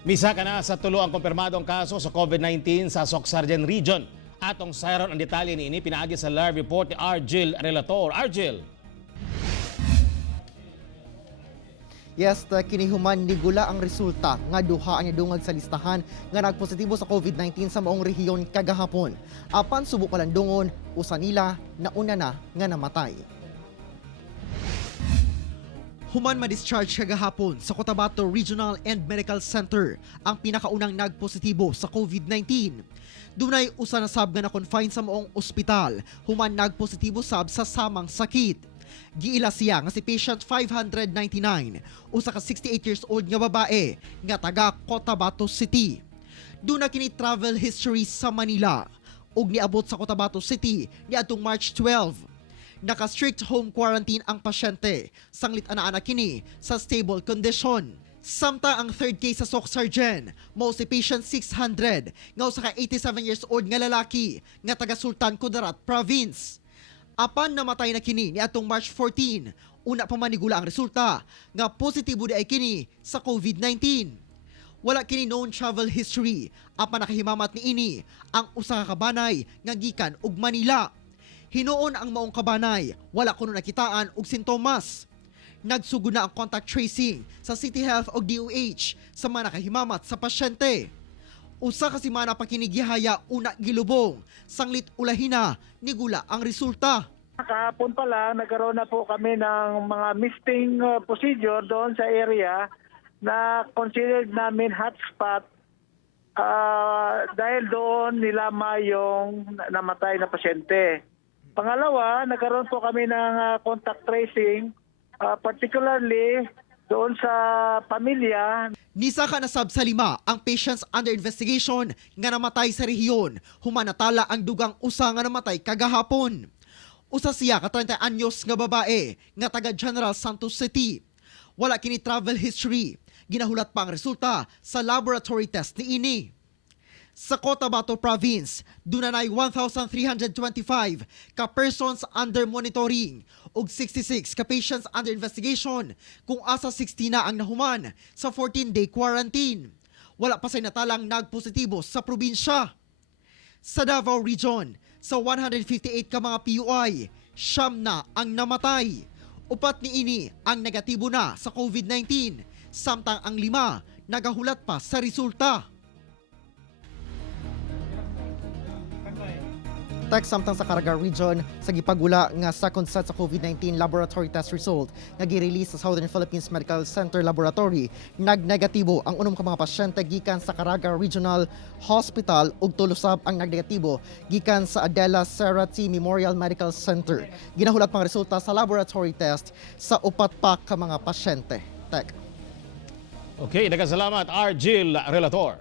Misa ka na sa tulo ang kumpirmadong kaso sa COVID-19 sa Socsargen Region. Atong sayron ang detalye ni ini pinaagi sa live report ni Argel Relator. Argel. Yes, kinihuman ni Gula ang resulta nga duha ang idungag sa listahan nga nagpositibo sa COVID-19 sa maong rehiyon kagahapon. Apan subok palandungon, usa nila nauna na nga namatay. Human ma-discharge kagahapon sa Cotabato Regional and Medical Center ang pinakaunang nagpositibo sa COVID-19. Dunay usa na sab nga na-confine sa maong ospital, human nagpositibo sab sa samang sakit. Giila siya nga si patient 599, usa ka 68 years old nga babae nga taga Cotabato City. Duna kini travel history sa Manila ug niabot sa Cotabato City niadtong March 12. Naka-strict home quarantine ang pasyente, sanglit ana-ana kini sa stable condition. Samtang ang third case sa Socsargen, mao si patient 600 nga usa ka 87 years old nga lalaki nga taga Sultan Kudarat Province. Apan namatay na kini niadtong March 14, una pa manigula ang resulta nga positibo di ay kini sa COVID-19. Wala kini known travel history, apan nakahimamat ni ini ang usa ka kabanay nga gikan ug Manila. Hinuon ang maong kabanay, wala kuno nakitaan og sintomas. Nagsugod na ang contact tracing sa City Health o DOH sa mga nakahimamat sa pasyente. Usa ka semana pa kini gihaya una gilubong, sanglit ulahina nigula ang resulta. Kahapon pa lang, nagkaroon na po kami ng mga misting procedure doon sa area na considered namin hotspot dahil doon nilama yung namatay na pasyente. Pangalawa, nagkaroon po kami ng contact tracing, particularly doon sa pamilya. Nisa ka nasab sa 5 ang patients under investigation nga namatay sa rehiyon. Humanatala ang dugang usa nga namatay kagahapon. Usa siya ka 30 anyos nga babae nga taga General Santos City. Wala kini travel history. Ginahulat pa ang resulta sa laboratory test ni ini. Sa Cotabato Province, dunay 1,325 ka persons under monitoring ug 66 ka patients under investigation kung asa 60 na ang nahuman sa 14-day quarantine. Wala pa say natalang nagpositibo sa probinsya. Sa Davao Region, sa 158 ka mga PUI, 9 na ang namatay. Upat ni ini ang negatibo na sa COVID-19, samtang ang 5 nagahulat pa sa resulta. Samtang sa Caraga Region, sa gipagula nga second set sa COVID-19 laboratory test result nga gi-release sa Southern Philippines Medical Center Laboratory, nagnegatibo ang unom ka mga pasyente gikan sa Caraga Regional Hospital ug tulo sab ang nagnegatibo gikan sa Adela Cerati Memorial Medical Center. Ginahulat pang resulta sa laboratory test sa upat pa ka mga pasyente. Okay, nagkasalamat Argel Relator.